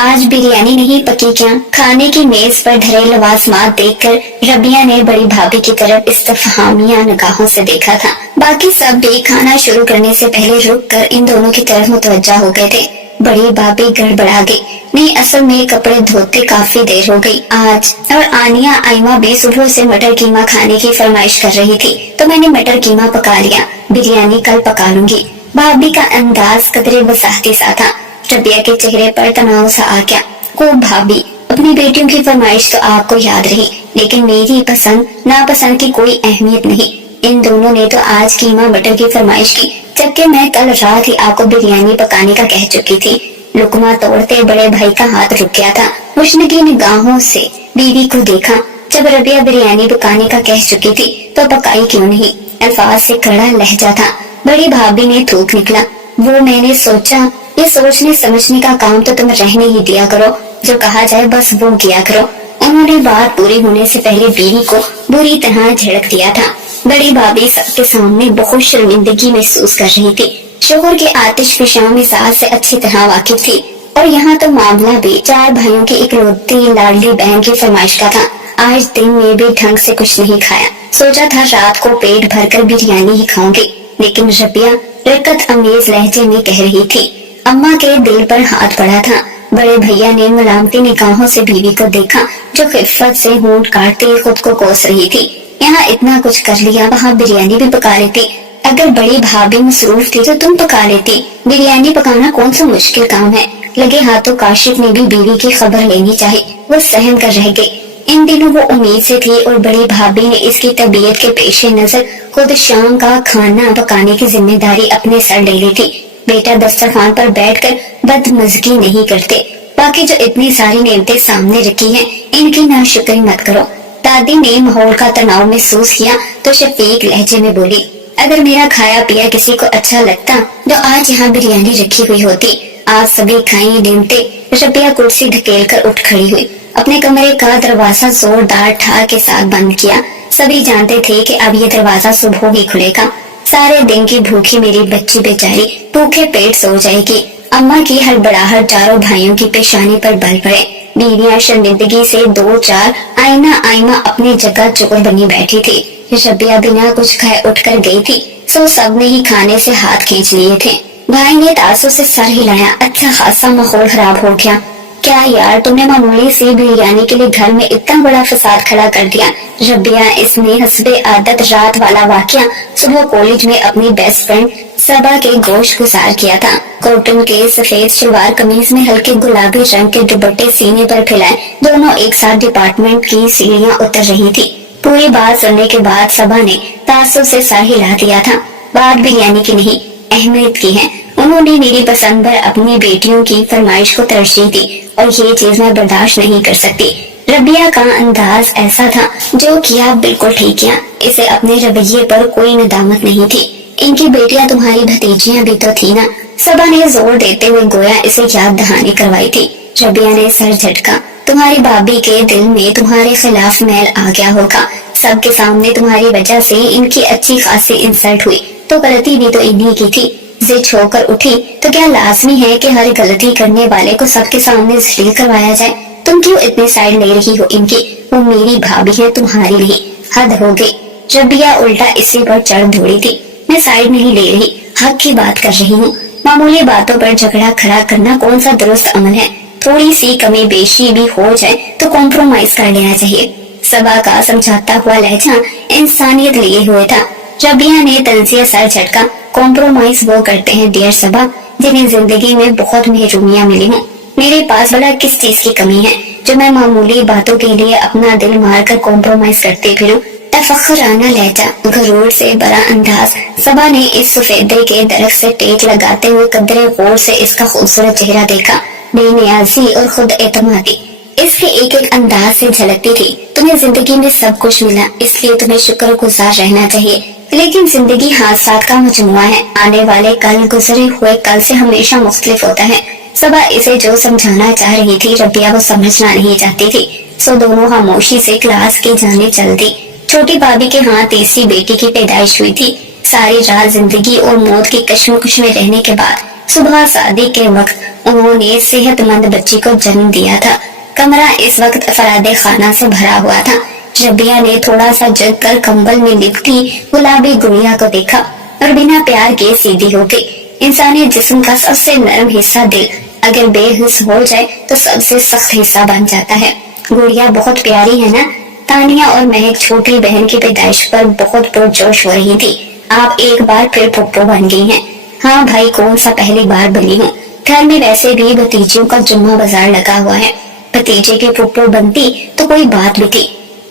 آج بریانی نہیں پکی کیا؟ کھانے کی میز پر دھرے لوازمات دیکھ کر ربیہ نے بڑی بھابھی کی طرف استفہامیہ نگاہوں سے دیکھا تھا۔ باقی سب بھی کھانا شروع کرنے سے پہلے رک کر ان دونوں کی طرف متوجہ ہو گئے تھے۔ بڑی بھابھی گڑبڑا گئی۔ نہیں، اصل میں کپڑے دھوتے کافی دیر ہو گئی آج، اور آنیا آئمہ بھی صبح سے مٹر قیمہ کھانے کی فرمائش کر رہی تھی، تو میں نے مٹر قیمہ پکا لیا، بریانی کل پکا لوں گی۔ بھابھی کا انداز قدرے وضاحتی سا تھا۔ ربیہ کے چہرے پر تناؤ سا آ گیا۔ کو بھابھی، اپنی بیٹیوں کی فرمائش تو آپ کو یاد رہی، لیکن میری پسند ناپسند کی کوئی اہمیت نہیں۔ ان دونوں نے تو آج قیمہ مٹر کی فرمائش کی، جبکہ میں کل رات ہی آپ کو بریانی پکانے کا کہہ چکی تھی۔ لقمہ توڑتے بڑے بھائی کا ہاتھ رک گیا تھا۔ مشنقی نگاہوں سے بیوی کو دیکھا۔ جب ربیہ بریانی پکانے کا کہہ چکی تھی تو پکائی کیوں نہیں؟ الفاظ سے کڑا لہجہ تھا۔ بڑی بھابھی نے تھوک نکلا، وہ میں نے سوچا یہ سوچنے سمجھنے کا کام تو تم رہنے ہی دیا کرو، جو کہا جائے بس وہ کیا کرو۔ انہوں نے بات پوری ہونے سے پہلے بیوی کو بری طرح جھڑک دیا تھا۔ بڑی بھابھی سب کے سامنے بہت شرمندگی محسوس کر رہی تھی۔ شوہر کے آتش فشاں مزاج سے اچھی طرح واقف تھی، اور یہاں تو معاملہ بھی 4 بھائیوں کی اکلوتی لاڈلی بہن کی فرمائش کا تھا۔ آج دن میں بھی ڈھنگ سے کچھ نہیں کھایا، سوچا تھا رات کو پیٹ بھر کر بریانی ہی کھاؤں گی، لیکن ربیہ رقت امیز لہجے میں کہہ رہی تھی۔ اماں کے دل پر ہاتھ پڑا تھا۔ بڑے بھیا نے ملامتی نگاہوں سے بیوی کو دیکھا، جو خفت سے ہونٹ کاٹتے خود کو کوس رہی تھی۔ یہاں اتنا کچھ کر لیا، وہاں بریانی بھی پکا لیتی۔ اگر بڑی بھابھی مصروف تھی تو تم پکا لیتی، بریانی پکانا کون سا مشکل کام ہے۔ لگے ہاتھوں کاشف نے بھی بیوی کی خبر لینی چاہی، وہ سہم کر رہ گئی۔ ان دنوں وہ امید سے تھی، اور بڑی بھابھی نے اس کی طبیعت کے پیش نظر خود شام کا کھانا پکانے کی ذمہ داری اپنے سر لے لی تھی۔ بیٹا دسترخوان پر بیٹھ کر بدمزگی نہیں کرتے، باقی جو اتنی ساری نعمتیں سامنے رکھی ہیں ان کی ناشکری مت کرو۔ دادی نے ماحول کا تناؤ محسوس کیا تو شفیق لہجے میں بولی، اگر میرا کھایا پیا کسی کو اچھا لگتا تو آج یہاں بریانی رکھی ہوئی ہوتی، آج سبھی کھائیں نعمتیں۔ ربیہ کرسی دھکیل کر اٹھ کھڑی ہوئی، اپنے کمرے کا دروازہ زوردار ٹھار کے ساتھ بند کیا۔ سبھی جانتے تھے کہ اب یہ دروازہ صبح ہی کھلے گا۔ سارے دن کی بھوکی میری بچی بیچاری بھوکے پیٹ سو جائے گی۔ اماں کی ہڑبڑاہٹ چاروں بھائیوں کی پیشانی پر بل پڑے۔ بیویاں شرمندگی سے 2-4 آئینہ آئمہ اپنی جگہ چور بنی بیٹھی تھی۔ ربیہ بنا کچھ کھائے اٹھ کر گئی تھی، سو سب نے ہی کھانے سے ہاتھ کھینچ لیے تھے۔ بھائی نے تعصب سے سر ہلایا، اچھا خاصا ماحول خراب ہو گیا۔ کیا یار، تم نے معمولی سی بریانی کے لیے گھر میں اتنا بڑا فساد کھڑا کر دیا۔ ربیہ اس نے حسب عادت رات والا واقعہ صبح کالج میں اپنی بیسٹ فرینڈ صبا کے گوشت گزار کیا تھا۔ کاٹن کے سفید شلوار قمیض میں ہلکے گلابی رنگ کے دوپٹے سینے پر پھیلائے دونوں ایک ساتھ ڈپارٹمنٹ کی سیڑھیاں اتر رہی تھی۔ پوری بات سننے کے بعد صبا نے تعصب سے سر ہلا دیا تھا۔ بات بریانی کی نہیں، اہمیت کی ہے۔ انہوں نے میری پسند پر اپنی بیٹیوں کی فرمائش کو ترجیح دی، اور یہ چیز میں برداشت نہیں کر سکتی۔ ربیہ کا انداز ایسا تھا، جو کیا بالکل ٹھیک کیا، اسے اپنے رویے پر کوئی ندامت نہیں تھی۔ ان کی بیٹیاں تمہاری بھتیجیاں بھی تو تھی نا، صبا نے زور دیتے ہوئے گویا اسے یاد دہانی کروائی تھی۔ ربیہ نے سر جھٹکا، تمہاری بھابھی کے دل میں تمہارے خلاف میل آ گیا ہوگا، سب کے سامنے تمہاری وجہ سے ان کی اچھی خاصی انسلٹ ہوئی، تو غلطی بھی تو انہی کی تھی۔ زد ہو کر اٹھی تو کیا لازمی ہے کہ ہر غلطی کرنے والے کو سب کے سامنے ذلیل کروایا جائے؟ تم کیوں اتنی سائڈ لے رہی ہو ان کی؟ وہ میری بھابھی ہے، تمہاری نہیں، حد ہو گئی۔ ربیہ الٹا اسی پر چڑھ دوڑی تھی، میں سائڈ نہیں لے رہی، حق کی بات کر رہی ہوں۔ معمولی باتوں پر جھگڑا کھڑا کرنا کون سا درست عمل ہے؟ تھوڑی سی کمی بیشی بھی ہو جائے تو کمپرومائز کر لینا چاہیے۔ صبا کا سمجھاتا ہوا لہجہ انسانیت لیے ہوئے تھا۔ ربیہ نے تنزیہ سر جھٹکا، کمپرومائز وہ کرتے ہیں ڈیئر صبا جنہیں زندگی میں بہت محرومیاں ملی ہوں۔ میرے پاس بھلا کس چیز کی کمی ہے جو میں معمولی باتوں کے لیے اپنا دل مار کر کمپرومائز کرتے پھروں؟ تفخرانہ لہجہ، غرور سے بڑا انداز۔ صبا نے اس سفیدے کے درخت سے ٹیک لگاتے ہوئے قدرے غور سے اس کا خوبصورت چہرہ دیکھا، بے نیازی اور خود اعتمادی اس کے ایک ایک انداز سے جھلکتی تھی۔ تمہیں زندگی میں سب کچھ ملا، اس لیے تمہیں شکر گزار رہنا چاہیے، لیکن زندگی حادثات کا مجموعہ ہے، آنے والے کل گزرے ہوئے کل سے ہمیشہ مختلف ہوتا ہے۔ صبا اسے جو سمجھانا چاہ رہی تھی ربیہ وہ سمجھنا نہیں چاہتی تھی، سو دونوں خاموشی سے کلاس کی جانب چل دی۔ چھوٹی بھابھی کے ہاں تیسری بیٹی کی پیدائش ہوئی تھی۔ ساری رات زندگی اور موت کی کشمکش میں رہنے کے بعد صبح शादी के वक्त उन्होंने सेहतमंद बच्ची को जन्म दिया था। कमरा इस वक्त अफरादे खाना से भरा हुआ था। रबिया ने थोड़ा सा जग कर कंबल में लिपटी गुलाबी गुड़िया को देखा और बिना प्यार के सीधी हो गई। इंसानी जिस्म का सबसे नरम हिस्सा दिल अगर बेहिस हो जाए तो सबसे सख्त हिस्सा बन जाता है। गुड़िया बहुत प्यारी है ना? तानिया और महक छोटी बहन की पैदाइश पर बहुत पुरजोश हो रही थी। आप एक बार फिर फुप्पो बन गई हैं। हाँ भाई, कौन सा पहली बार बनी हूँ। घर में वैसे भी भतीजियों का जुम्मा बाजार लगा हुआ है। भतीजे की फुप्पो बनती तो कोई बात भी थी।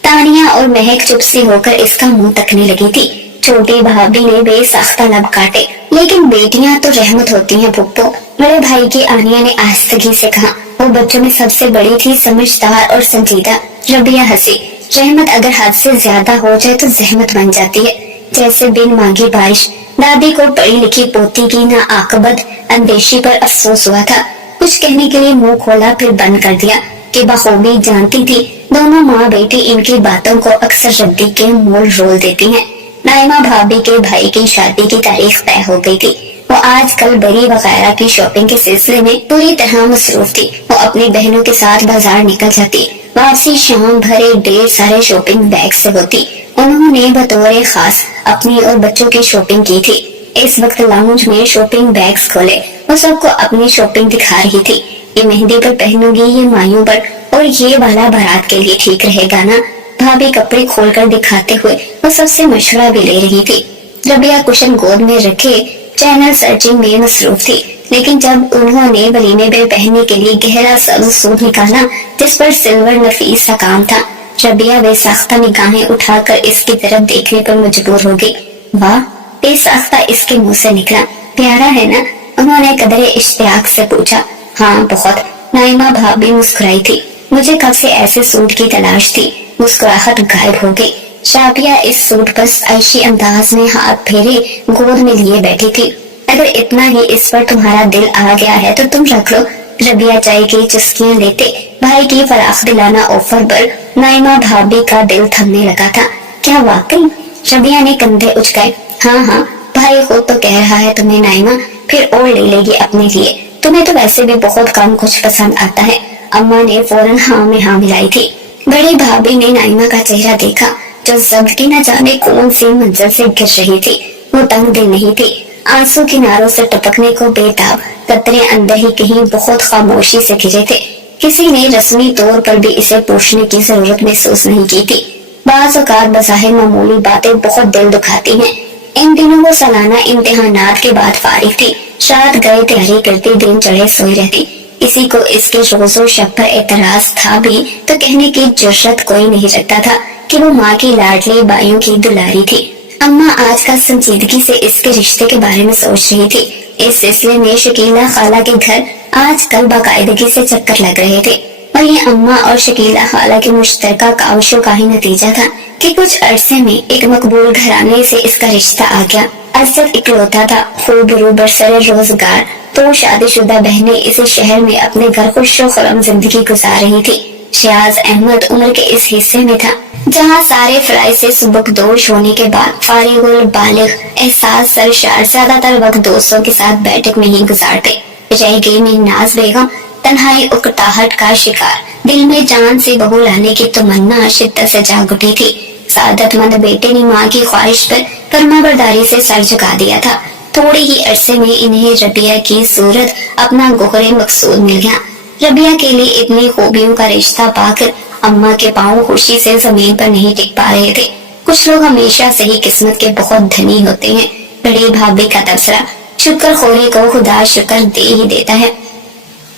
तानिया और महक चुप सी होकर इसका मुंह तकने लगी थी। छोटी भाभी ने बेसाख्ता लब काटे। लेकिन बेटियां तो रहमत होती हैं फुप्पो। बड़े भाई की आनिया ने आस्तगी से कहा। वो बच्चों में सबसे बड़ी थी, समझदार और संजीदा। रबिया हंसी। रहमत अगर हद से ज्यादा हो जाए तो जहमत बन जाती है, जैसे बिन मांगी बारिश। दादी को पढ़ी लिखी पोती की ना आकबत अंदेशी पर अफसोस हुआ था। कुछ कहने के लिए मुंह खोला फिर बंद कर दिया कि बखूबी जानती थी दोनों माँ बेटी इनकी बातों को अक्सर रद्दी के मोल रोल देती हैं। नाइमा भाभी के भाई की शादी की तारीख तय हो गई थी। वो आजकल बरी वगैरह की शॉपिंग के सिलसिले में पूरी तरह मसरूफ थी। वो अपनी बहनों के साथ बाजार निकल जाती। वापसी शाम भरे ढेर सारे शॉपिंग बैग से होती। उन्होंने बतौर खास अपनी और बच्चों की शॉपिंग की थी। इस वक्त लाउंज में शॉपिंग बैग्स खोले वो सबको अपनी शॉपिंग दिखा रही थी। ये मेहंदी पर पहनूंगी, ये मायूं पर, और ये वाला बारात के लिए ठीक रहेगा ना। भाभी कपड़े खोलकर दिखाते हुए वो सबसे मशवरा भी ले रही थी। रबिया कुशन गोद में रखे चैनल सर्चिंग में मसरूफ थी। लेकिन जब उन्होंने वलीमे पे पहनने के लिए गहरा सब्ज सूट निकाला जिस पर सिल्वर नफीस सा काम था, रबिया बेसाख्ता निगाहें उठाकर इसकी तरफ देखने पर मजबूर हो गई। वाह, बेसाख्ता इसके मुंह से निकला। प्यारा है ना? उन्होंने कदरे इश्तियाक से पूछा। हाँ बहुत। नाइमा भाभी मुस्कुराई थी। मुझे कब से ऐसे सूट की तलाश थी। मुस्कुराहट गायब हो गई। शाबिया इस सूट पर ऐशी अंदाज में हाथ फेरे गोद में लिए बैठी थी। अगर इतना ही इस पर तुम्हारा दिल आ गया है तो तुम रख लो। रबिया चाय की चुस्कियां लेते भाई की फराख दिलाना ऑफर पर नाइमा भाभी का दिल थमने लगा था। क्या वाकई? रबिया ने कंधे उचकाए। हाँ हाँ, भाई खुद तो कह रहा है तुम्हें नाइमा, फिर और ले लेगी अपने लिए। तुम्हें तो वैसे भी बहुत कम कुछ पसंद आता है। अम्मा ने फौरन हाँ में हाँ मिलाई थी। बड़ी भाभी ने नाइमा का चेहरा देखा जो जब्त की न जाने कौन सी मंजिल से गिर रही थी। वो तंग दिल नहीं थी। आंसू किनारों से टपकने को बेताब कतरे अंदर ही कहीं बहुत खामोशी से गिरे थे। किसी ने रस्मी तौर पर भी इसे पूछने की जरूरत महसूस नहीं की थी। बाज़ औक़ात बज़ाहिर मामूली बातें बहुत दिल दुखाती हैं। इन दिनों वो सालाना इम्तिहानात के बाद फारिग थी। रात गए तैयारी करती, दिन चढ़े सोई रहती। किसी को इसके रोजो शब पर एतराज था भी तो कहने की जुर्रत कोई नहीं रखता था कि वो माँ की लाडली बाइयों की दुलारी थी। अम्मा आजकल संजीदगी से इसके रिश्ते के बारे में सोच रही थी। इस सिलसिले में शकीला खाला के घर आजकल बाकायदगी से चक्कर लग रहे थे और ये अम्मा और शकीला खाला की मुश्तरका काविशों का ही नतीजा था कि कुछ अरसे में एक मकबूल घराने से इसका रिश्ता आ गया। असद इकलौता था, खूब बरसर रोजगार। तो शादीशुदा बहनें इस शहर में अपने घर खुशो खुरम जिंदगी गुजार रही थी। शियाज अहमद उम्र के इस हिस्से में था जहाँ सारे फराइज से सुबकदोश होने के बाद फारिगुल बालिग एहसास सरशार ज्यादातर वक्त दोस्तों के साथ बैठक में ही गुजारते। रह गई मिन्नाज बेगम तन्हाई उकताहट का शिकार। दिल में जान से बहू लाने की तमन्ना शिद्दत से जाग उठी थी। सादतमंद बेटे ने माँ की ख्वाहिश पर फरमाबरदारी से सर झुका दिया था। थोड़े ही अरसे में इन्हें रबिया की सूरत अपना गोहरे मकसूद मिल गया। रबिया के लिए इतनी खूबियों का रिश्ता पाकर अम्मा के पाँव खुशी से जमीन पर नहीं टिक पा रहे थे। कुछ लोग हमेशा से ही किस्मत के बहुत धनी होते हैं। बड़ी भाभी का तबसरा, शुक्र खोरे को खुदा शुक्र दे ही देता है।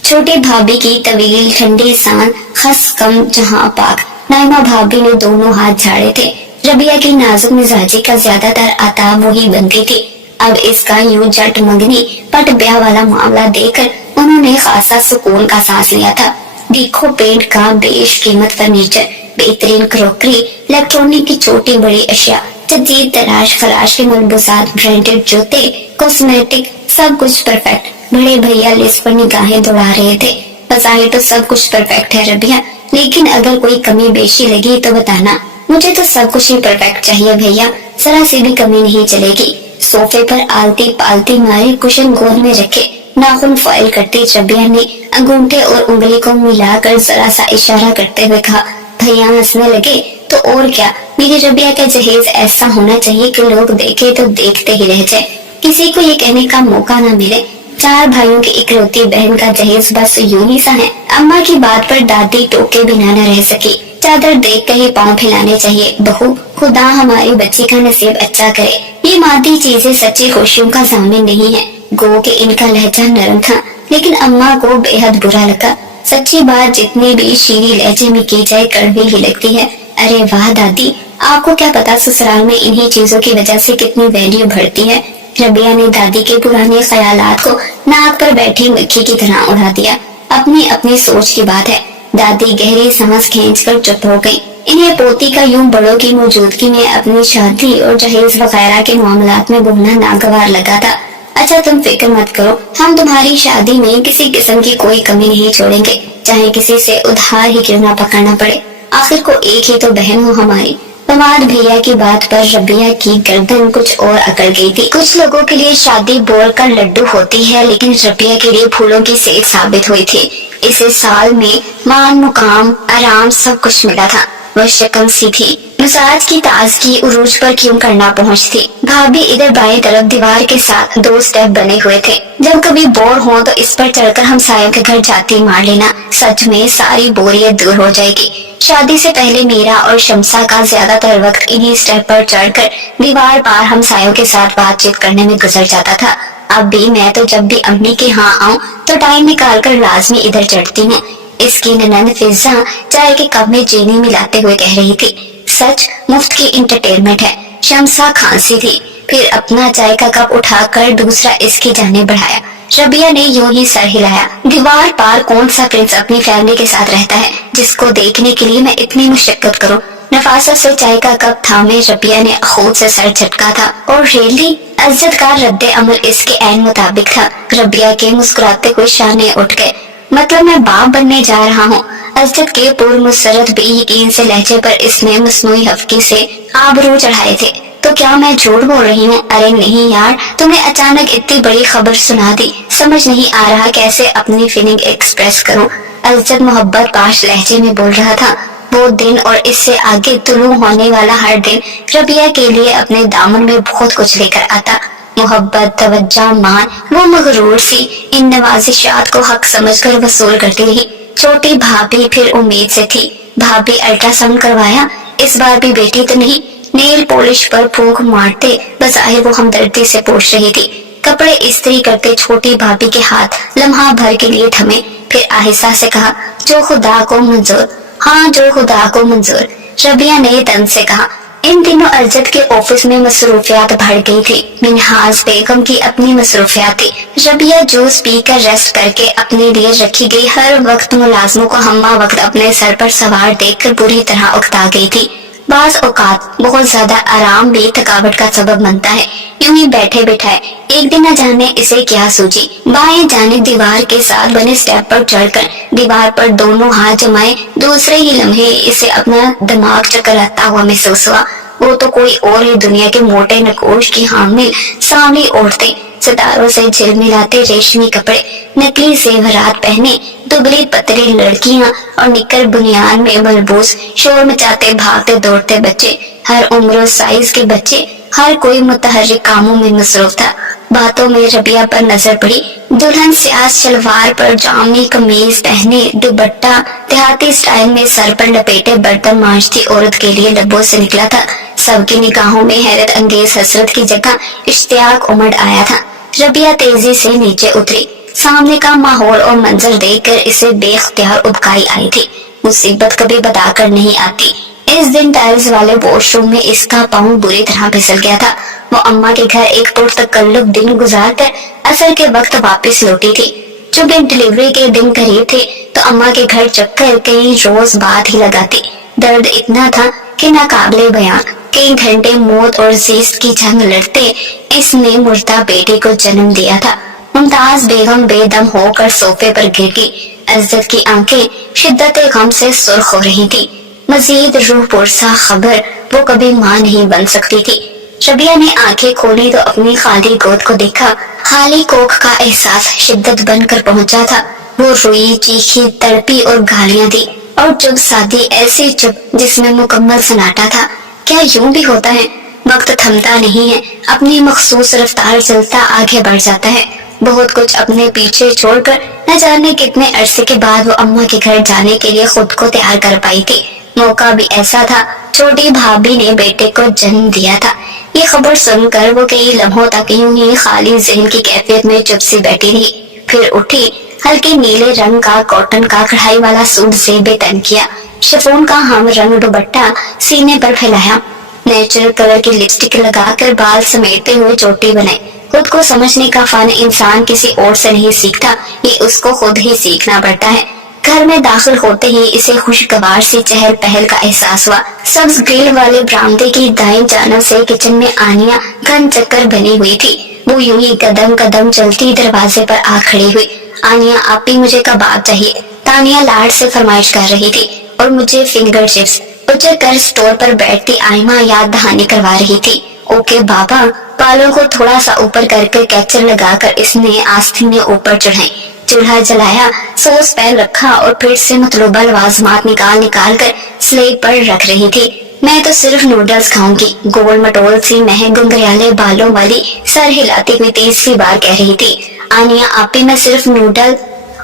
छोटी भाभी की तवील ठंडी सांस खस कम जहाँ पाक। नाइमा भाभी ने दोनों हाथ झाड़े थे। रबिया की नाजुक मिजाजी का ज्यादातर आताब वही बनती थी। अब इसका यूं जट मंगनी पट ब्याह वाला मामला देखकर उन्होंने खासा सुकून का सांस लिया था। देखो पेंट का बेश कीमत फर्नीचर, बेहतरीन क्रोकरी, इलेक्ट्रॉनिक की छोटी बड़ी अशिया, जदीद तराश खराश के मलबूसात, ब्रांडेड जूते, कॉस्मेटिक, सब कुछ परफेक्ट। बड़े भैया लिस्ट पर निगाहें दौड़ा रहे थे। बज़ाहिर तो सब कुछ परफेक्ट है रबिया, लेकिन अगर कोई कमी बेशी लगी तो बताना। मुझे तो सब कुछ ही परफेक्ट चाहिए भैया, जरा सी भी कमी नहीं चलेगी। सोफे पर आलती पालती मारे कुशन गोद में रखे नाखून फॉइल करती रबिया ने अंगूठे और उंगली को मिलाकर जरा सा इशारा करते हुए कहा। भैया हंसने लगे। तो और क्या, मेरी रबिया का जहेज ऐसा होना चाहिए कि लोग देखे तो देखते ही रह जाए, किसी को ये कहने का मौका न मिले 4 भाइयों की इकलौती बहन का जहेज बस यूं ही सा है। अम्मा की बात पर दादी टोके बिना न रह सकी। चादर देख कर ही पाँव फैलाने चाहिए बहू, खुदा हमारी बच्ची का नसीब अच्छा करे। ये मादी चीजें सच्ची खुशियों का जामिन नहीं है। गो के इनका लहजा नरम था, लेकिन अम्मा को बेहद बुरा लगा। सच्ची बात जितनी भी शीरी लहजे में की जाए कड़वी ही लगती है। अरे वाह दादी, आपको क्या पता ससुराल में इन्हीं चीजों की वजह से कितनी वैल्यू बढ़ती है। रबिया ने दादी के पुराने ख्यालात को नाक पर बैठी मक्खी की तरह उड़ा दिया। अपनी अपनी सोच की बात है। दादी गहरी सांस खींचकर चुप हो गई। इन्हें पोती का यूं बड़ों की मौजूदगी में अपनी शादी और जहेज वगैरह के मामलात में बोलना नागवार लगा था। अच्छा तुम फिक्र मत करो, हम तुम्हारी शादी में किसी किस्म की कोई कमी नहीं छोड़ेंगे, चाहे किसी से उधार ही क्यों ना पकड़ना पड़े। आखिर को एक ही तो बहन हो हमारी। पमाद भैया की बात पर रबिया की गर्दन कुछ और अकड़ गई थी। कुछ लोगों के लिए शादी बोल कर लड्डू होती है, लेकिन रबिया के लिए फूलों की सेठ साबित हुई थी। इसे साल में मान मुकाम आराम सब कुछ मिला था। वह शक्ल सी थी, मिजाज की ताजगी उरूज पर क्यों करना पहुंचती। भाभी इधर बाएं तरफ दीवार के साथ 2 स्टेप बने हुए थे। जब कभी बोर हो तो इस पर चढ़कर हमसायों के घर जाती मार लेना, सच में सारी बोरियत दूर हो जाएगी। शादी से पहले मेरा और शमसा का ज्यादातर वक्त इन्हीं स्टेप पर चढ़कर दीवार पार हमसायों के साथ बातचीत करने में गुजर जाता था। अब भी मैं तो जब भी अम्मी के यहाँ आऊँ तो टाइम निकाल कर लाजमी इधर चढ़ती हूँ। इसकी ननद फिजा चाय के कप में चीनी मिलाते हुए कह रही थी। सच मुफ्त की इंटरटेनमेंट है। शमसा खांसी थी, फिर अपना चाय का कप उठाकर दूसरा इसकी जाने बढ़ाया। रबिया ने यूं ही सर हिलाया। दीवार पार कौन सा प्रिंस अपनी फैमिली के साथ रहता है जिसको देखने के लिए मैं इतनी मुशक्कत करूं। नफासा से चाय का कप थामे रबिया ने खुद से सर झटका था। और रेली अज्जत का रद्दे अमल इसके ऐन मुताबिक था। रबिया के मुस्कुराते हुए शाने उठ गए। मतलब मैं बाप बनने जा रहा हूँ। अज्जत के पूर्व मुसरत बेयकीन से लहजे पर इसने मसनूई हफ्की से आबरू चढ़ाए थे। तो क्या मैं झूठ बोल रही हूँ? अरे नहीं यार, तुमने अचानक इतनी बड़ी खबर सुना दी, समझ नहीं आ रहा कैसे अपनी फीलिंग एक्सप्रेस करूँ। अज्जत मोहब्बत पाश लहजे में बोल रहा था। वो दिन और इससे आगे तुलू होने वाला हर दिन रबिया के लिए अपने दामन में बहुत कुछ लेकर आता। मोहब्बत, तवज्जो, मान। वो मगरूर सी इन नवाजिशात को हक समझकर वसूल करती रही। छोटी भाभी फिर उम्मीद से थी। भाभी अल्ट्रासाउंड करवाया? इस बार भी बेटी तो नहीं? नेल पॉलिश पर फूंक मारते बज़ाहिर वो हमदर्दी से पूछ रही थी। कपड़े इस्त्री करते छोटी भाभी के हाथ लम्हा भर के लिए थमे, फिर आहिस्ता से कहा, जो खुदा को मंजूर। हाँ, जो खुदा को मंजूर, रबिया ने तन से कहा। इन दिनों अज्जत के ऑफिस में मसरूफियात बढ़ गई थी। मिनहाज बेगम की अपनी मसरूफियात थी। रबिया जूस पीकर रेस्ट करके अपने लिए रखी गई हर वक्त मुलाजमों को हम्मा वक्त अपने सर पर सवार देखकर बुरी तरह उकता गई थी। बाज औकात बहुत ज्यादा आराम भी थकावट का सबब बनता है। यूं ही बैठे बिठाए एक दिन न जाने इसे क्या सूझी, बाएं जानिब दीवार के साथ बने स्टेप पर चढ़कर दीवार पर दोनों हाथ जमाए दूसरे ही लम्हे इसे अपना दिमाग चकराता हुआ महसूस हुआ। वो तो कोई और ही दुनिया के मोटे नकोश की हामिल सांवली औरतें, सितारों से झिलमिलाते रेशमी कपड़े, नकली जेवरात पहने दुबली पतली लड़कियां और निकर बुनियान में मलबूस शोर मचाते भागते दौड़ते बच्चे, हर उम्र साइज के बच्चे, हर कोई मुतहर्रिक कामों में मसरूफ था। बातों में रबिया पर नजर पड़ी। दुल्हन स्याह सलवार पर जामनी कमीज पहने दुपट्टा देहाती स्टाइल में सर पर लपेटे बर्तन मांजती औरत के लिए लब्बों से निकला था। सबकी निगाहों में हैरत अंगेज हसरत की जगह इश्तियाक उमड़ आया था। रबिया तेजी से नीचे उतरी। सामने का माहौल और मंजर देखकर इसे बेख्तियार उबकाई आई थी। मुसीबत कभी बताकर नहीं आती। इस दिन टाइल्स वाले वॉशरूम में इसका पाँव बुरी तरह फिसल गया था। वो अम्मा के घर एक पुरतकल्लुफ दिन गुजार कर असर के वक्त वापस लौटी थी। चूंकि डिलीवरी के दिन करीब थे तो अम्मा के घर चक्कर कई रोज बाद ही लगाती। दर्द इतना था कि नाकाबिले बयां। कई घंटे मौत और जीस्त की जंग लड़ते इसने मुर्दा बेटे को जन्म दिया था। मुमताज बेगम बेदम होकर सोफे पर गिर गई। अज्जत की आंखें शिद्दत गम से सुर्ख हो रही थी। मजीद रूह पुरसा खबर वो कभी मां नहीं बन सकती थी। रबिया ने आंखें खोली तो अपनी खाली गोद को देखा। खाली कोख का एहसास शिद्दत बनकर पहुंचा था। वो रोई, चीखी, तड़पी और गालियां दी, और चुप साधी, ऐसी चुप जिसमें मुकम्मल सन्नाटा था। क्या यूं भी होता है? वक्त थमता नहीं है, अपनी मखसूस रफ्तार चलता आगे बढ़ जाता है। बहुत कुछ अपने पीछे छोड़कर न जाने कितने अरसे के बाद वो अम्मा के घर जाने के लिए खुद को तैयार कर पाई थी। मौका भी ऐसा था, छोटी भाभी ने बेटे को जन्म दिया था। ये खबर सुनकर वो कई लम्हों तक यूं ही खाली ज़हन की कैफियत में चुप सी बैठी रही। फिर उठी, हल्के नीले रंग का कॉटन का कढ़ाई वाला सूट ज़ेबे तन किया, शिफॉन का हम रंग दुपट्टा सीने पर फैलाया, नेचुरल कलर की लिपस्टिक लगाकर बाल समेटते हुए चोटी बनाई। खुद को समझने का फन इंसान किसी और से नहीं सीखता, ये उसको खुद ही सीखना पड़ता है। घर में दाखिल होते ही इसे खुशगवार सी चहल पहल का एहसास हुआ। सब्ज ग्रिल वाले बरामदे की दाईं जानब से किचन में आनिया घन चक्कर बनी हुई थी। वो यूं ही कदम कदम चलती दरवाजे पर आ खड़ी हुई। आनिया, आप भी मुझे कबाब चाहिए, तानिया लाड से फरमाइश कर रही थी। और मुझे फिंगर चिप्स। उचक कर स्टोर पर बैठती आयमा याद दहानी करवा रही थी। ओके बाबा। बालों को थोड़ा सा ऊपर करके कैचर लगाकर इसने आस्तीन ने ऊपर चढ़ाई। चूल्हा जलाया, सॉस पैन रखा और फिर से मतलूबा लवाजमात निकाल निकाल कर स्लेट पर रख रही थी। मैं तो सिर्फ नूडल्स खाऊंगी, गोल मटोल सी महंग गुंगरियाले बालों वाली सर हिलाती हुई तीसरी बार कह रही थी। आनिया, आप भी मैं सिर्फ नूडल।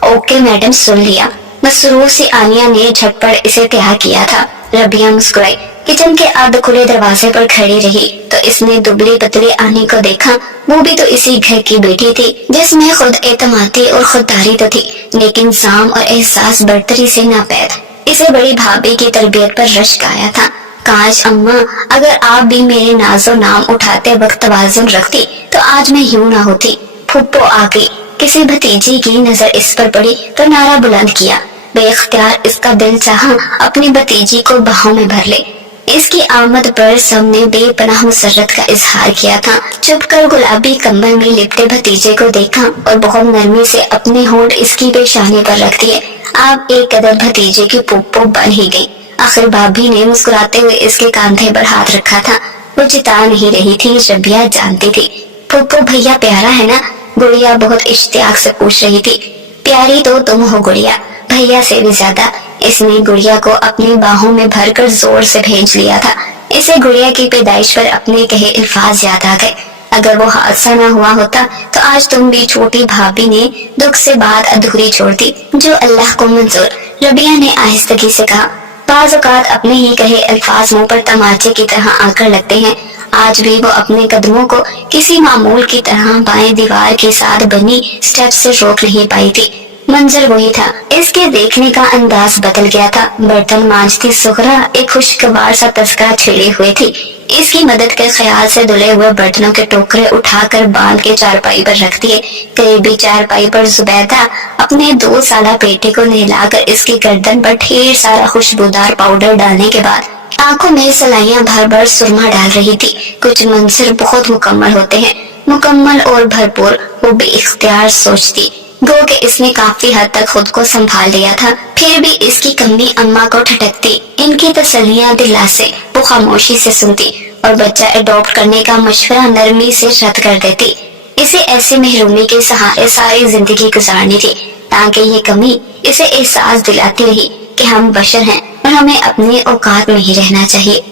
ओके मैडम, सुन लिया। मसरूफ सी आनिया ने झटपट इसे तैयार किया था। रबिया मुस्कुराई, किचन के अर्ध खुले दरवाजे पर खड़ी रही तो इसने दुबली पतली आनी को देखा। वो भी तो इसी घर की बेटी थी जिसमें खुद एतमादी और खुददारी तो थी, लेकिन जाम और एहसास बर्तरी से नापैद। इसे बड़ी भाभी की तरबियत पर रश्क आया था। काश अम्मा, अगर आप भी मेरे नाजो नाम उठाते वक्त तवाजुन रखती तो आज मैं यूं ना होती। फुप्पो आ गई। किसी भतीजी की नजर इस पर पड़ी तो नारा बुलंद किया। बेख्तियार इसका दिल चाहा अपनी भतीजी को बाहों में भर ले। इसकी आमद पर सबने बेपनाह मुसर्रत का इजहार किया था। चुपकर गुलाबी कंबल में लिपटे भतीजे को देखा और बहुत नरमी से अपने होंठ इसकी पेशानी पर रख दिए। आप एक कदर भतीजे की पुप्पो बन ही गई। आखिर भाभी ने मुस्कुराते हुए इसके कांधे पर हाथ रखा था। वो चिता नहीं रही थी, रबिया जानती थी। पुप्पो भैया प्यारा है ना? गुड़िया बहुत इश्तियाक से पूछ रही थी। प्यारी तो तुम हो गुड़िया, भैया से भी ज्यादा। इसने गुड़िया को अपनी बाहों में भरकर जोर से भेज लिया था। इसे गुड़िया की पैदाइश पर अपने कहे अल्फाज याद आ गए। अगर वो हादसा न हुआ होता तो आज तुम भी छोटी भाभी ने दुख से बात अधूरी छोड़ दी। जो अल्लाह को मंजूर, रबिया ने आहिस्तगी से कहा। बाज़ औक़ात अपने ही कहे अल्फाज मुंह पर तमाचे की तरह आकर लगते हैं। आज भी वो अपने कदमों को किसी मामूल की तरह बाएं दीवार के साथ बनी स्टेप से रोक नहीं पाई थी। मंजर वही था, इसके देखने का अंदाज बदल गया था। बर्तन मांजती सुगरा एक खुशगवार सा तस्करा छेड़े हुए थी। इसकी मदद के ख्याल से धुले हुए बर्तनों के टोकरे उठाकर बांध के चारपाई पर रख दिए। करीबी चारपाई पर जुबैदा अपने 2 साला बेटे को नहलाकर इसकी गर्दन पर ढेर सारा खुशबूदार पाउडर डालने के बाद आंखों में सलाइयां भर भर सुरमा डाल रही थी। कुछ मंजर बहुत मुकम्मल होते हैं, मुकम्मल और भरपूर। वो बेइख्तियार सोचती गो कि इसने काफी हद तक खुद को संभाल लिया था, फिर भी इसकी कमी अम्मा को ठटकती। इनकी तसल्लियां दिला से वो खामोशी से सुनती और बच्चा अडॉप्ट करने का मशवरा नरमी से रद्द कर देती। इसे ऐसी महरूमी के सहारे सारी जिंदगी गुजारनी थी ताकि ये कमी इसे एहसास दिलाती रही कि हम बशर हैं और हमें अपने औकात में ही रहना चाहिए।